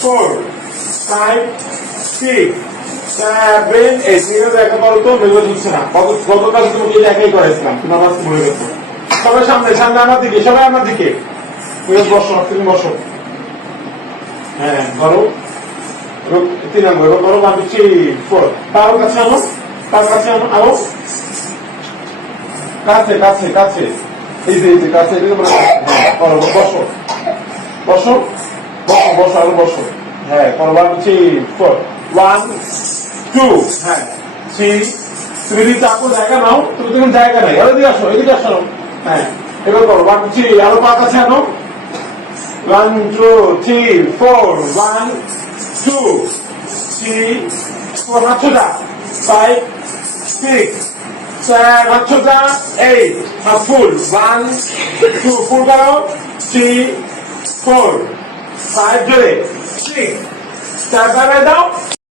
Four five six seven eight ঠিক আছে দেখা করো তো মেজর হচ্ছে না। গত গতকাল তোমাকে এই একাই করেছিলাম। তুমি আমার ভুলে গেছো। সবাই সামনে সামনে আমার দিকে, সবাই আমার দিকে। তুমি বসো তুমি বসো। হ্যাঁ ধরো তিন নম্বর, এবার ধরো ওয়ান থ্রি ফোর তার কাছে আনো তার কাছে আনো আনো কাছে কাছে কাছে। এই যে এই যে, কাছে তোমরা হ্যাঁ বসো। বসো। বসো বসো হ্যাঁ করো ওয়ান ফোর ওয়ান টু হ্যাঁ থ্রি তুমি টু থ্রি থ্রি ফোর জোরে সিক্স সেভেন দাও।